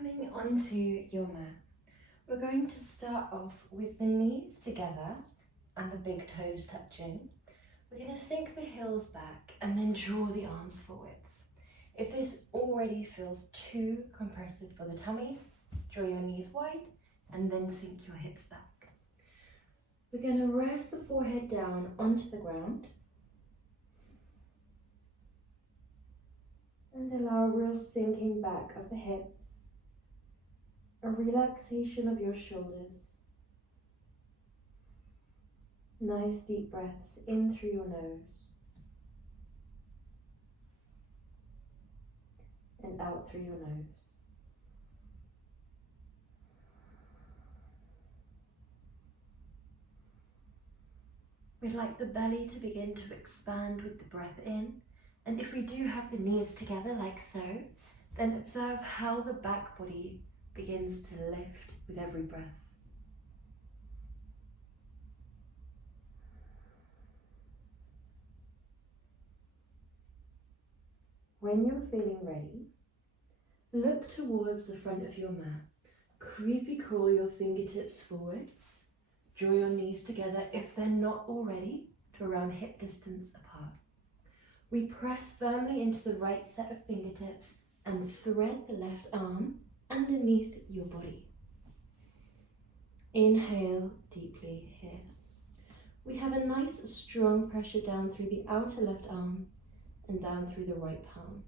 Coming onto your mat, we're going to start off with the knees together and the big toes touching. We're going to sink the heels back and then draw the arms forwards. If this already feels too compressive for the tummy, draw your knees wide and then sink your hips back. We're going to rest the forehead down onto the ground and allow a real sinking back of the hips, a relaxation of your shoulders. Nice deep breaths in through your nose and out through your nose. We'd like the belly to begin to expand with the breath in, and if we do have the knees together like so, then observe how the back body begins to lift with every breath. When you're feeling ready, look towards the front of your mat. Creepy crawl your fingertips forwards. Draw your knees together if they're not already to around hip distance apart. We press firmly into the right set of fingertips and thread the left arm underneath your body. Inhale deeply here. We have a nice strong pressure down through the outer left arm and down through the right palm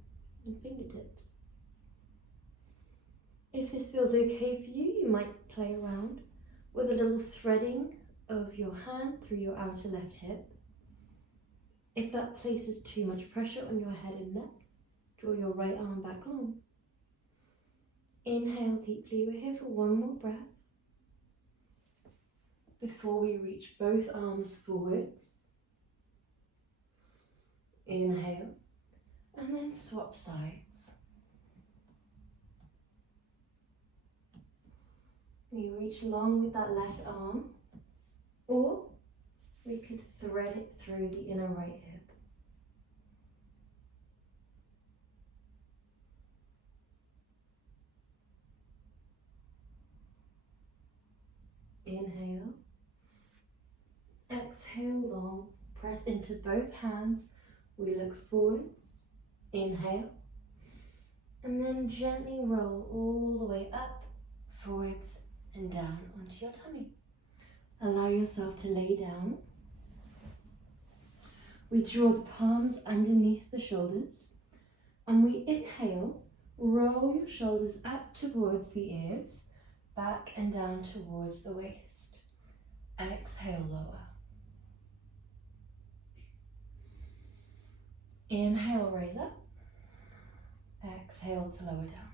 and fingertips. If this feels okay for you, you might play around with a little threading of your hand through your outer left hip. If that places too much pressure on your head and neck, draw your right arm back long. Inhale deeply. We're here for one more breath before we reach both arms forwards. Inhale, and then swap sides. We reach long with that left arm, or we could thread it through the inner right hip. Inhale, exhale long, press into both hands, we look forwards, inhale, and then gently roll all the way up, forwards and down onto your tummy. Allow yourself to lay down. We draw the palms underneath the shoulders, and we inhale, roll your shoulders up towards the ears, back and down towards the waist. Exhale, lower. Inhale, raise up. Exhale to lower down.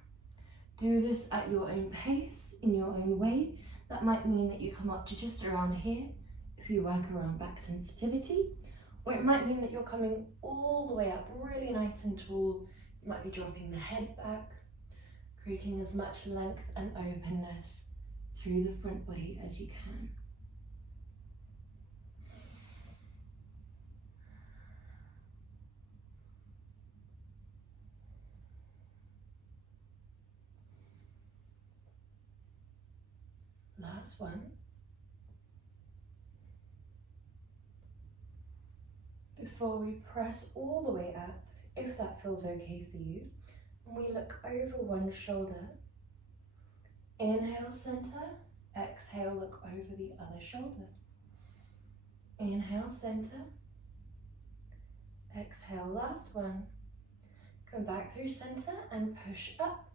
Do this at your own pace, in your own way. That might mean that you come up to just around here if you work around back sensitivity, or it might mean that you're coming all the way up really nice and tall. You might be dropping the head back, creating as much length and openness through the front body as you can. Last one. Before we press all the way up, if that feels okay for you, and we look over one shoulder. Inhale, center. Exhale, look over the other shoulder. Inhale, center. Exhale, last one. Come back through center and push up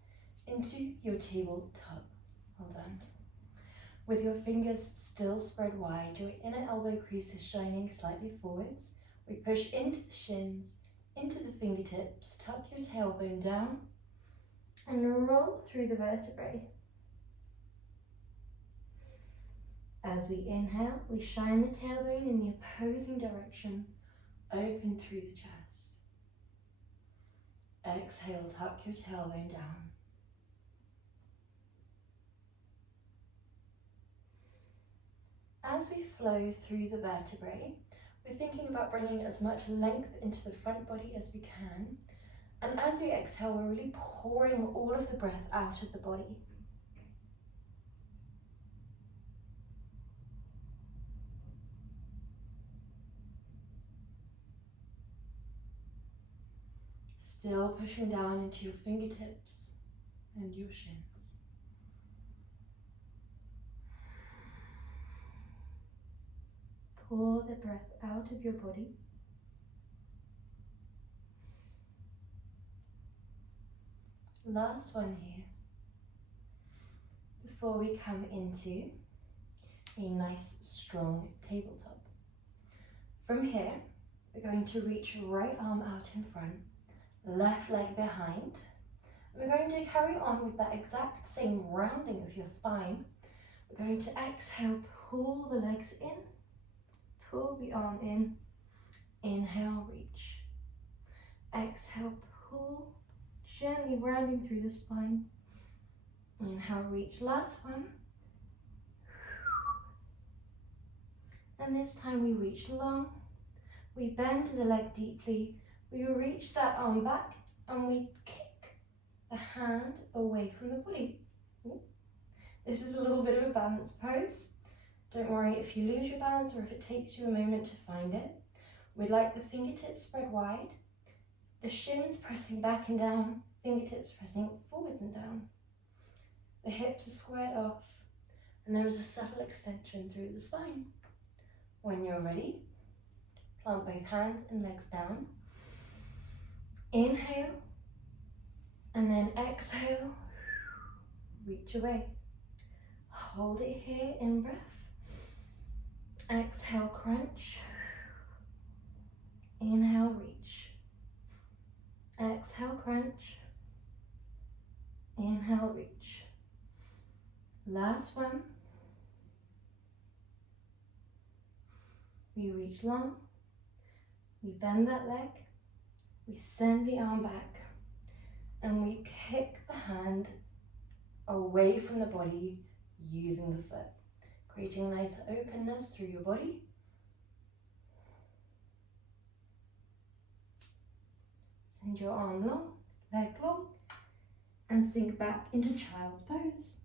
into your tabletop. Well done. With your fingers still spread wide, your inner elbow crease is shining slightly forwards. We push into the shins, into the fingertips, tuck your tailbone down, and roll through the vertebrae. As we inhale, we shine the tailbone in the opposing direction, open through the chest. Exhale, tuck your tailbone down. As we flow through the vertebrae, we're thinking about bringing as much length into the front body as we can, And as we exhale, we're really pouring all of the breath out of the body. Still pushing down into your fingertips and your shins. Pour the breath out of your body. Last one here, before we come into a nice strong tabletop. From here, we're going to reach right arm out in front, left leg behind. We're going to carry on with that exact same rounding of your spine. We're going to exhale, pull the legs in, pull the arm in, inhale, reach. Exhale, pull, gently rounding through the spine. Inhale, reach, last one. And this time we reach long, we bend the leg deeply, we reach that arm back and we kick the hand away from the body. This is a little bit of a balance pose. Don't worry if you lose your balance or if it takes you a moment to find it. We'd like the fingertips spread wide, the shins pressing back and down, fingertips pressing forwards and down. The hips are squared off and there is a subtle extension through the spine. When you're ready, plant both hands and legs down. Inhale, and then exhale, reach away. Hold it here in breath. Exhale, crunch. Inhale, reach. Exhale, crunch. Inhale, reach. Last one. We reach long, we bend that leg, we send the arm back, and we kick the hand away from the body using the foot, creating a nice openness through your body. Send your arm long, leg long, and sink back into child's pose.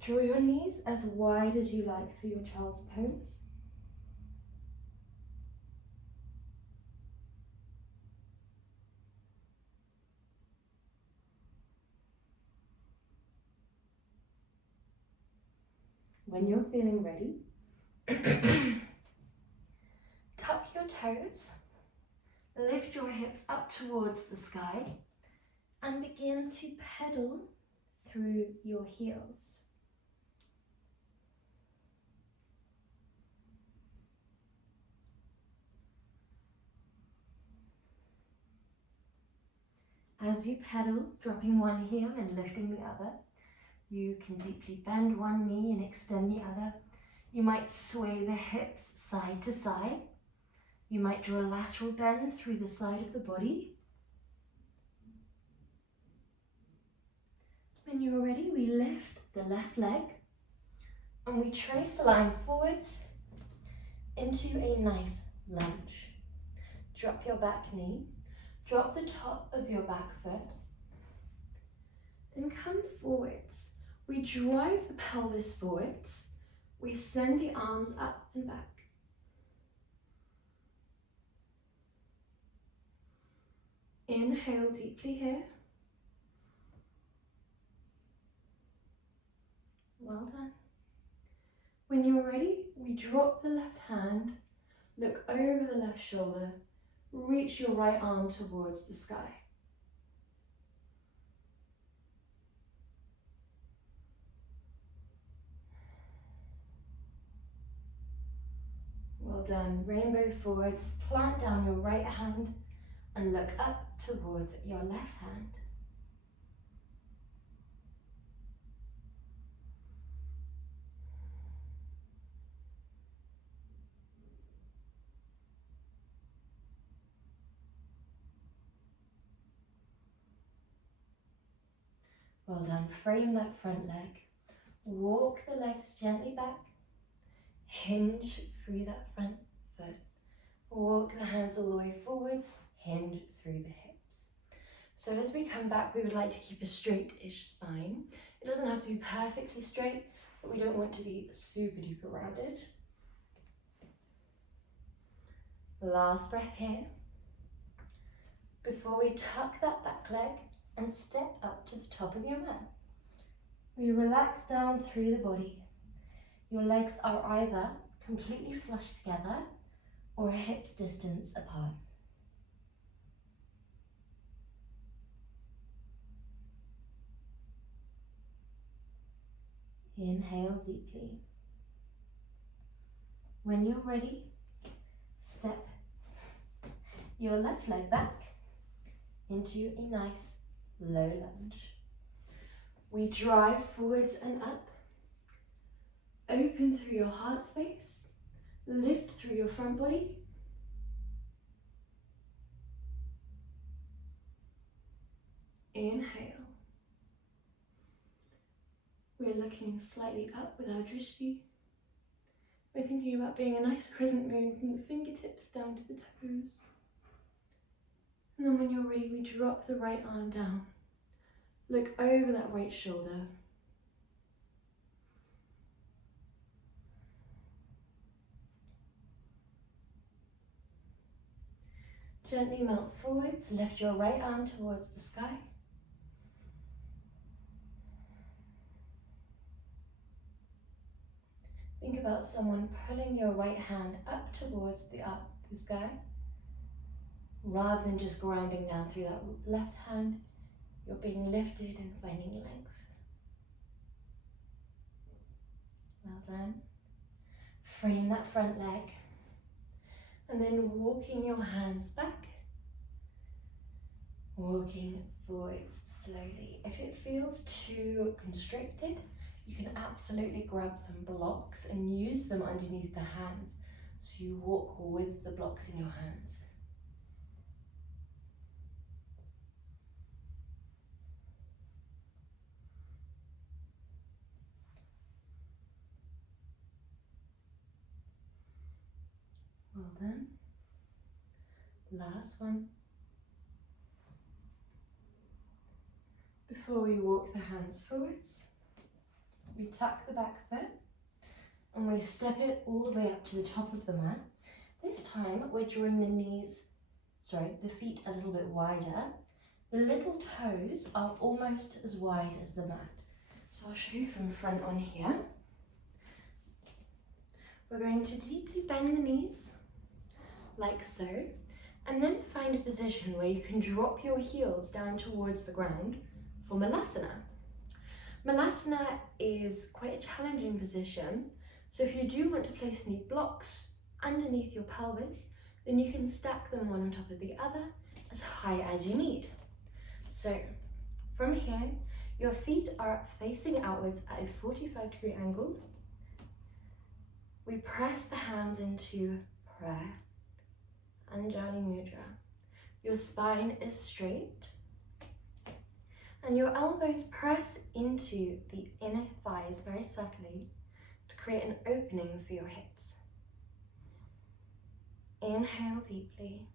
Draw your knees as wide as you like for your child's pose. When you're feeling ready, tuck your toes, lift your hips up towards the sky, and begin to pedal through your heels. As you pedal, dropping one heel and lifting the other, you can deeply bend one knee and extend the other. You might sway the hips side to side. You might draw a lateral bend through the side of the body. When you're ready, we lift the left leg and we trace the line forwards into a nice lunge. Drop your back knee. Drop the top of your back foot and come forwards. We drive the pelvis forwards. We send the arms up and back. Inhale deeply here. Well done. When you're ready, we drop the left hand, look over the left shoulder, reach your right arm towards the sky. Well done. Rainbow forwards. Plant down your right hand and look up towards your left hand. Well done. Frame that front leg. Walk the legs gently back. Hinge through that front foot. Walk the hands all the way forwards, hinge through the hips. So as we come back, we would like to keep a straight-ish spine. It doesn't have to be perfectly straight, but we don't want to be super duper rounded. Last breath here. Before we tuck that back leg and step up to the top of your mat. We relax down through the body. Your legs are either completely flush together or a hip's distance apart. Inhale deeply. When you're ready, step your left leg back into a nice low lunge. We drive forwards and up. Open through your heart space. Lift through your front body. Inhale. We're looking slightly up with our drishti. We're thinking about being a nice crescent moon from the fingertips down to the toes. And then when you're ready, we drop the right arm down. Look over that right shoulder. Gently melt forwards, lift your right arm towards the sky. Think about someone pulling your right hand up towards the sky, rather than just grounding down through that left hand. You're being lifted and finding length. Well done. Frame that front leg. And then walking your hands back. Walking forwards slowly. If it feels too constricted, you can absolutely grab some blocks and use them underneath the hands. So you walk with the blocks in your hands. Well done. Last one. Before we walk the hands forwards, we tuck the back foot and we step it all the way up to the top of the mat. This time we're drawing the feet a little bit wider. The little toes are almost as wide as the mat. So I'll show you from front on here. We're going to deeply bend the knees, like so, and then find a position where you can drop your heels down towards the ground for Malasana. Malasana is quite a challenging position, so if you do want to place any blocks underneath your pelvis, then you can stack them one on top of the other as high as you need. So from here, your feet are facing outwards at a 45-degree angle. We press the hands into prayer, Anjali Mudra. Your spine is straight and your elbows press into the inner thighs very subtly to create an opening for your hips. Inhale deeply.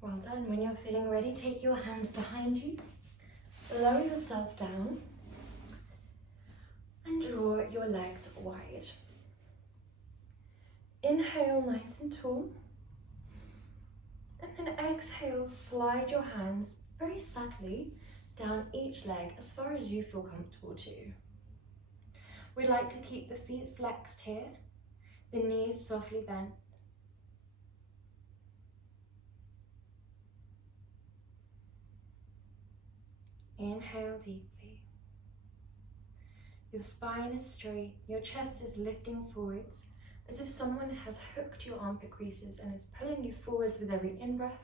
Well done. When you're feeling ready, take your hands behind you, lower yourself down, and draw your legs wide. Inhale nice and tall, and then exhale, slide your hands very subtly down each leg as far as you feel comfortable to. We like to keep the feet flexed here, the knees softly bent. Inhale deeply. Your spine is straight, your chest is lifting forwards as if someone has hooked your armpit creases and is pulling you forwards with every in-breath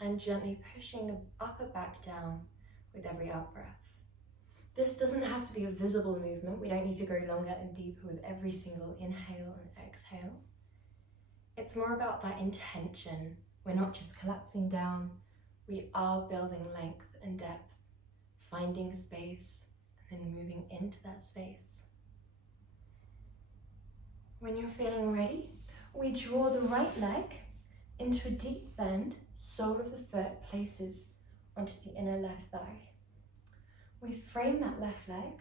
and gently pushing the upper back down with every out-breath. This doesn't have to be a visible movement. We don't need to go longer and deeper with every single inhale and exhale. It's more about that intention. We're not just collapsing down, we are building length and depth, finding space, and moving into that space. When you're feeling ready, we draw the right leg into a deep bend, sole of the foot places onto the inner left thigh. We frame that left leg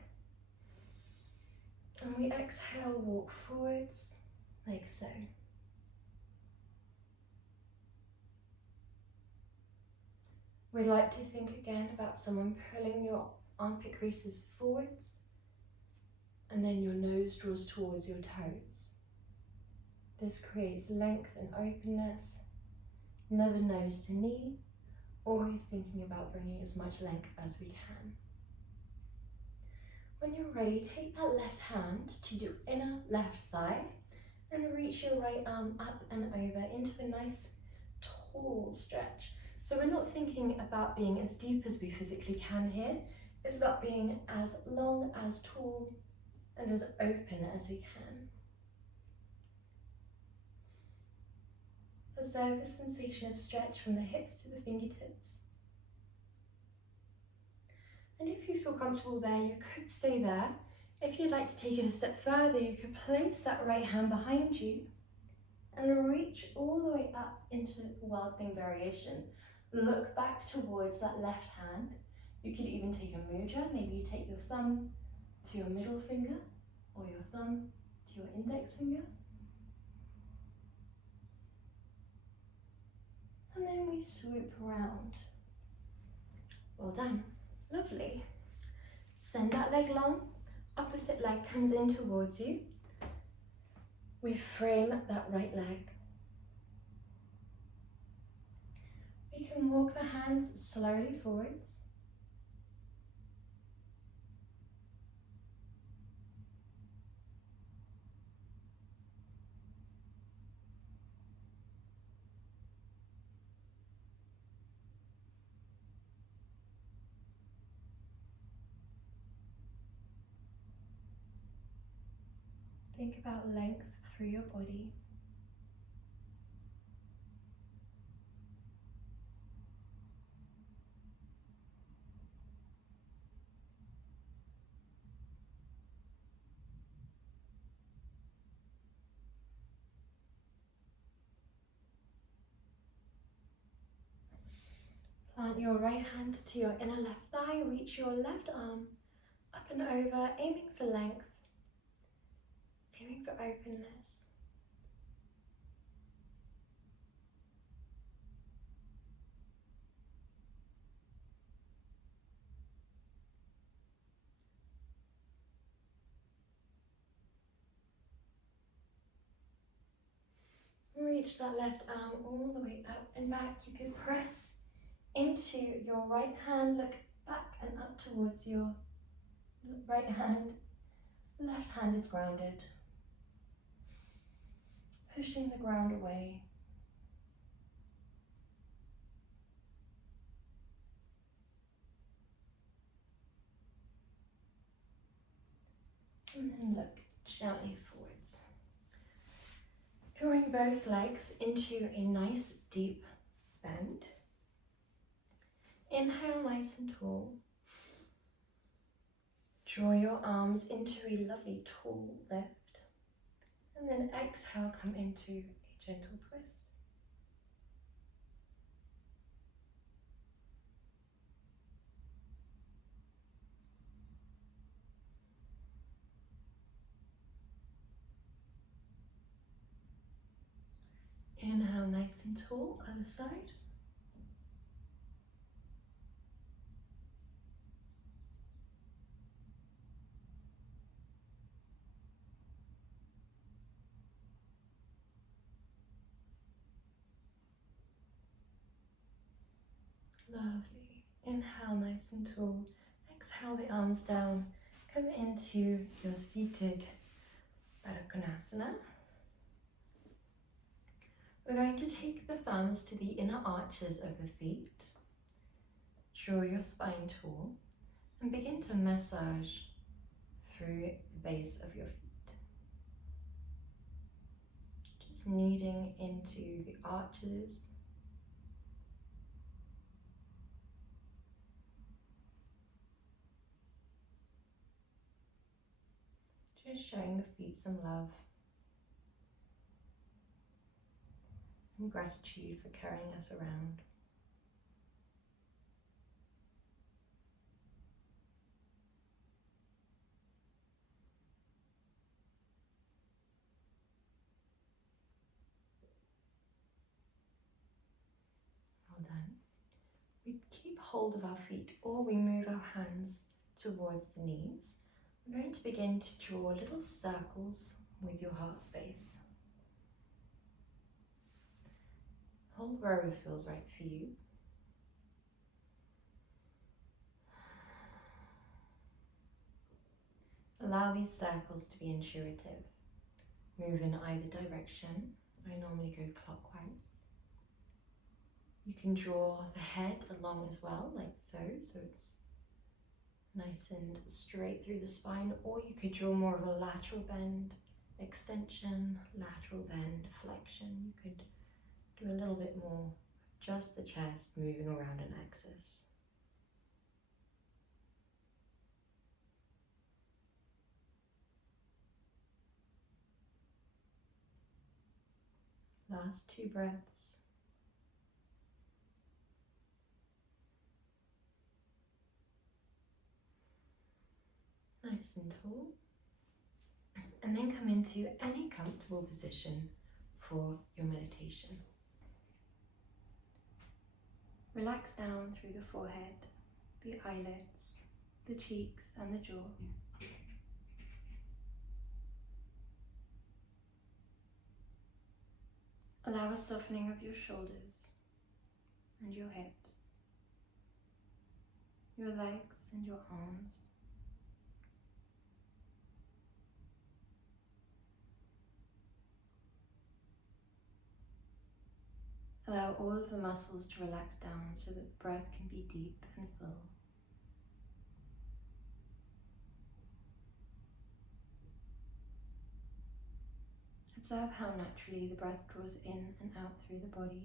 and we exhale, walk forwards like so. We'd like to think again about someone pulling your armpit creases forwards and then your nose draws towards your toes. This creates length and openness. Never nose to knee, always thinking about bringing as much length as we can. When you're ready, take that left hand to your inner left thigh and reach your right arm up and over into a nice tall stretch. So we're not thinking about being as deep as we physically can here. It's about being as long, as tall, and as open as we can. Observe the sensation of stretch from the hips to the fingertips. And if you feel comfortable there, you could stay there. If you'd like to take it a step further, you could place that right hand behind you and reach all the way up into Wild Thing variation. Look back towards that left hand. You could even take a mudra. Maybe you take your thumb to your middle finger or your thumb to your index finger. And then we swoop around. Well done. Lovely. Send that leg long. Opposite leg comes in towards you. We frame that right leg. We can walk the hands slowly forwards. Think about length through your body. Plant your right hand to your inner left thigh, reach your left arm up and over, aiming for length, aiming for openness. Reach that left arm all the way up and back. You could press into your right hand, look back and up towards your right hand. Left hand is grounded. Pushing the ground away. And then look gently forwards. Drawing both legs into a nice deep bend. Inhale nice and tall. Draw your arms into a lovely tall lift. And then exhale, come into a gentle twist. Inhale nice and tall, other side. Lovely. Inhale nice and tall. Exhale the arms down. Come into your seated Malasana. We're going to take the thumbs to the inner arches of the feet. Draw your spine tall and begin to massage through the base of your feet. Just kneading into the arches. Just showing the feet some love, some gratitude for carrying us around. Well done. We keep hold of our feet or we move our hands towards the knees. We're going to begin to draw little circles with your heart space. Hold wherever feels right for you. Allow these circles to be intuitive. Move in either direction. I normally go clockwise. You can draw the head along as well, like so it's nice and straight through the spine, or you could draw more of a lateral bend, extension, lateral bend, flexion. You could do a little bit more, just the chest moving around an axis. Last 2 breaths. Nice and tall. And then come into any comfortable position for your meditation. Relax down through the forehead, the eyelids, the cheeks and the jaw. Allow a softening of your shoulders and your hips, your legs and your arms. Allow all of the muscles to relax down so that the breath can be deep and full. Observe how naturally the breath draws in and out through the body.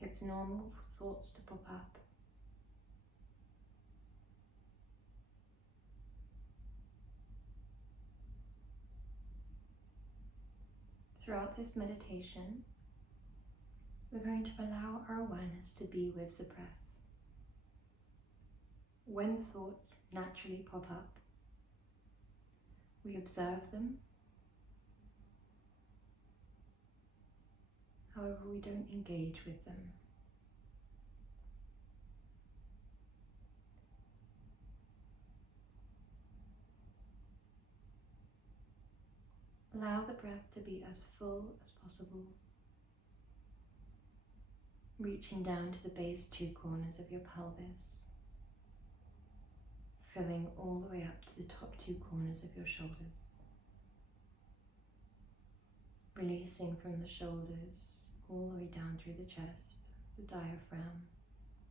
It's normal for thoughts to pop up. Throughout this meditation, we're going to allow our awareness to be with the breath. When thoughts naturally pop up, we observe them. However, we don't engage with them. Allow the breath to be as full as possible, reaching down to the base 2 corners of your pelvis, filling all the way up to the top 2 corners of your shoulders, releasing from the shoulders all the way down through the chest, the diaphragm,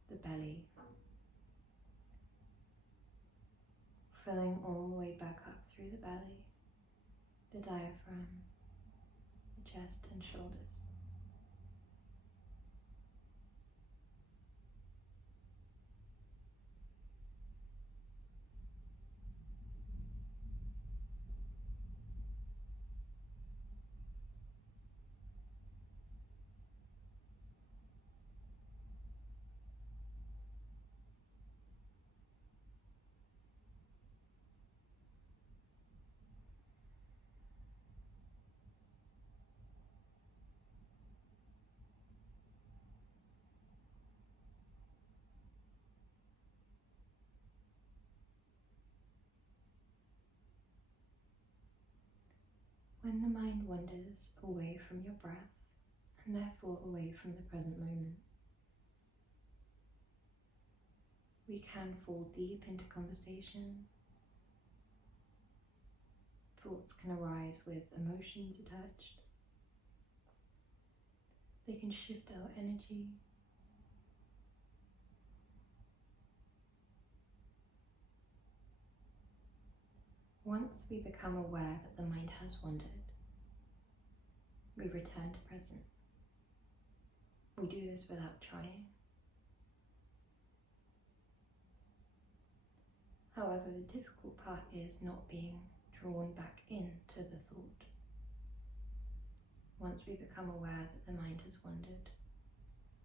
the belly, filling all the way back up through the belly, the diaphragm, the chest and shoulders. When the mind wanders away from your breath, and therefore away from the present moment, we can fall deep into conversation. Thoughts can arise with emotions attached. They can shift our energy. Once we become aware that the mind has wandered, we return to present. We do this without trying. However, the difficult part is not being drawn back into the thought. Once we become aware that the mind has wandered,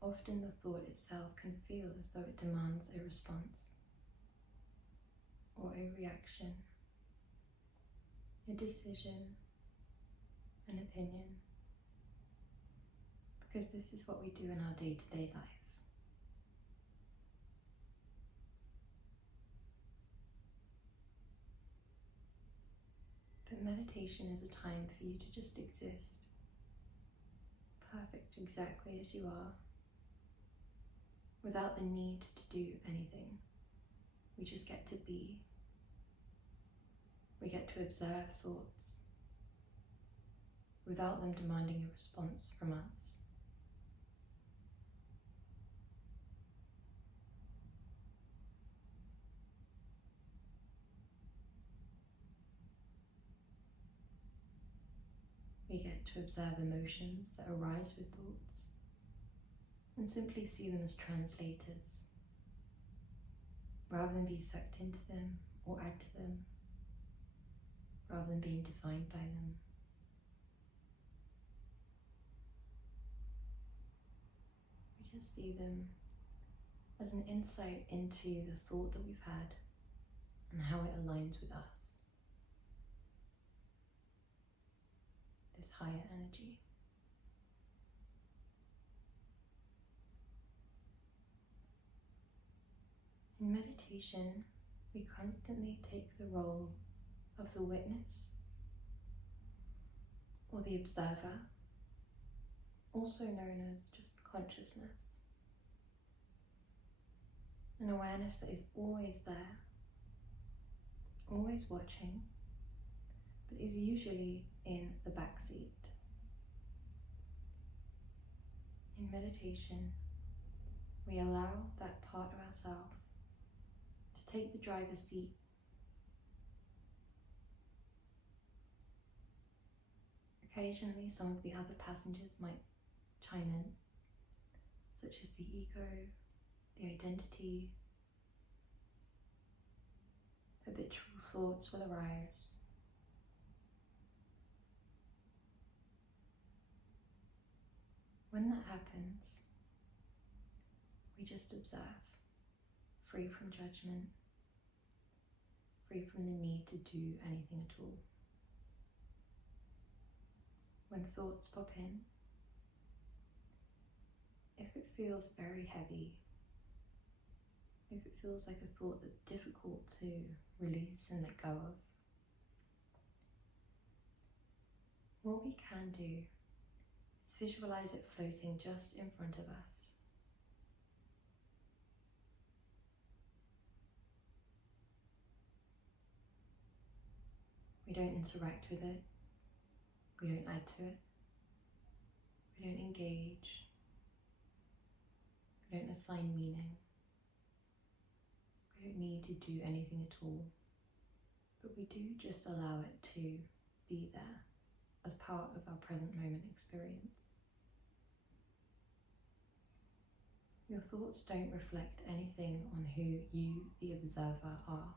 often the thought itself can feel as though it demands a response or a reaction, a decision, an opinion, because this is what we do in our day-to-day life. But meditation is a time for you to just exist, perfect exactly as you are, without the need to do anything. We just get to be. We get to observe thoughts without them demanding a response from us. We get to observe emotions that arise with thoughts and simply see them as translators, rather than be sucked into them or add to them, rather than being defined by them. We just see them as an insight into the thought that we've had and how it aligns with us, this higher energy. In meditation, we constantly take the role of the witness or the observer, also known as just consciousness, an awareness that is always there, always watching, but is usually in the back seat. In meditation, we allow that part of ourselves to take the driver's seat. Occasionally, some of the other passengers might chime in, such as the ego, the identity. Habitual thoughts will arise. When that happens, we just observe, free from judgment, free from the need to do anything at all. When thoughts pop in, if it feels very heavy, if it feels like a thought that's difficult to release and let go of, what we can do is visualize it floating just in front of us. We don't interact with it. We don't add to it. We don't engage. We don't assign meaning. We don't need to do anything at all. But we do just allow it to be there as part of our present moment experience. Your thoughts don't reflect anything on who you, the observer, are.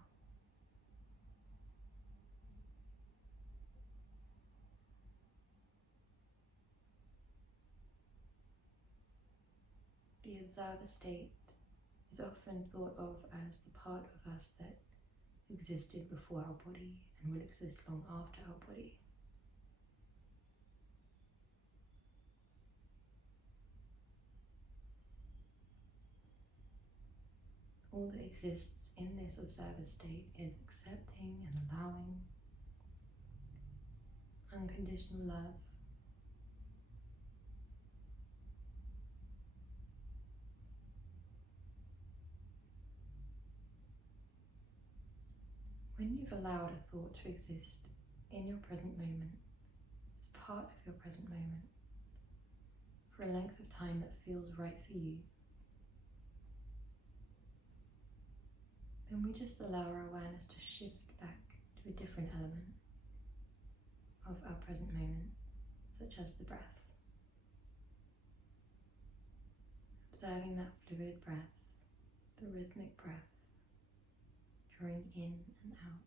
The observer state is often thought of as the part of us that existed before our body and will exist long after our body. All that exists in this observer state is accepting and allowing unconditional love, when you've allowed a thought to exist in your present moment, as part of your present moment, for a length of time that feels right for you, then we just allow our awareness to shift back to a different element of our present moment, such as the breath. Observing that fluid breath, the rhythmic breath, drawing in and out.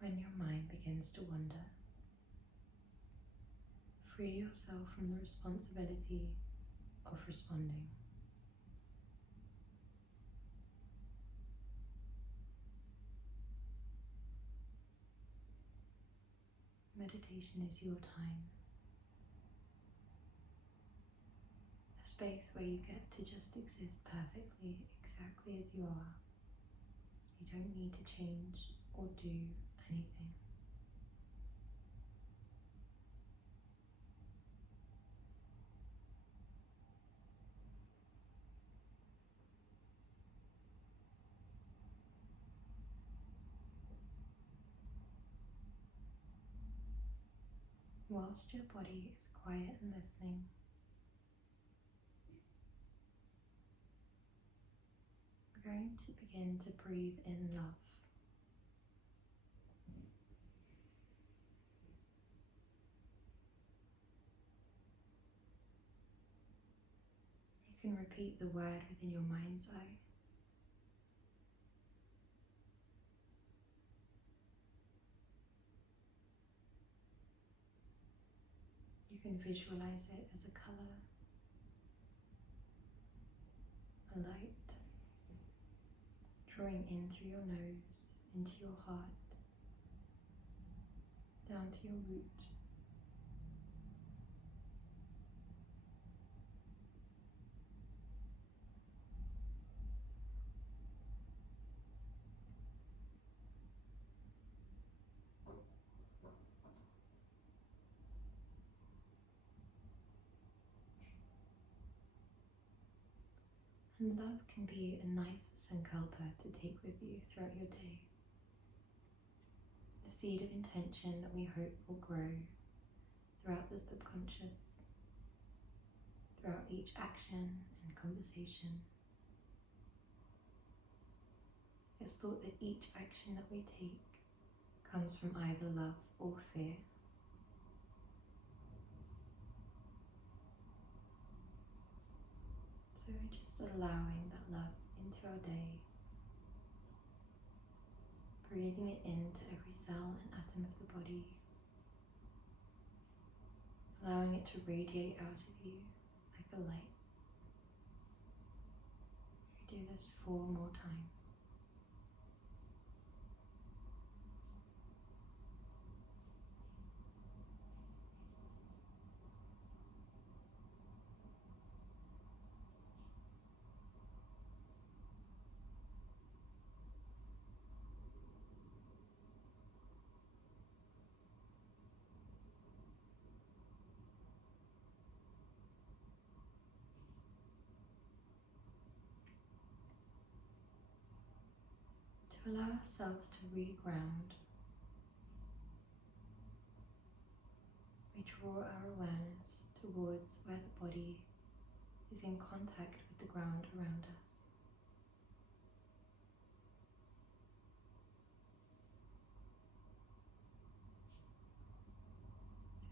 When your mind begins to wander, free yourself from the responsibility of responding. Meditation is your time, a space where you get to just exist perfectly, exactly as you are. You don't need to change or do anything. Whilst your body is quiet and listening, we're going to begin to breathe in love. You can repeat the word within your mind's eye. You can visualize it as a color, a light, drawing in through your nose, into your heart, down to your root. And love can be a nice sankalpa to take with you throughout your day. A seed of intention that we hope will grow throughout the subconscious, throughout each action and conversation. It's thought that each action that we take comes from either love or fear. So we're just allowing that love into our day, breathing it into every cell and atom of the body, allowing it to radiate out of you like a light. We do this 4 more times. To allow ourselves to reground, we draw our awareness towards where the body is in contact with the ground around us.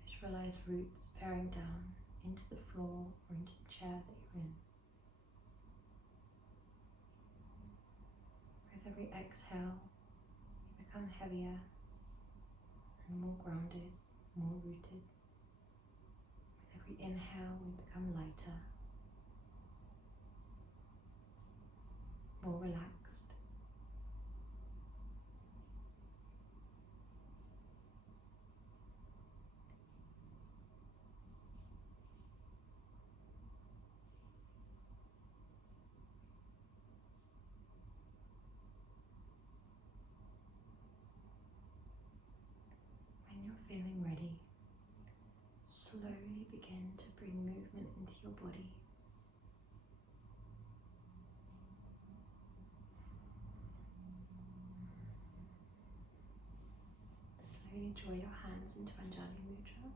Visualize roots bearing down into the floor or into the chair that you're in. With every exhale, you become heavier and more grounded, more rooted. With every inhale, we become lighter, more relaxed. feeling ready, slowly begin to bring movement into your body. Slowly draw your hands into Anjali Mudra.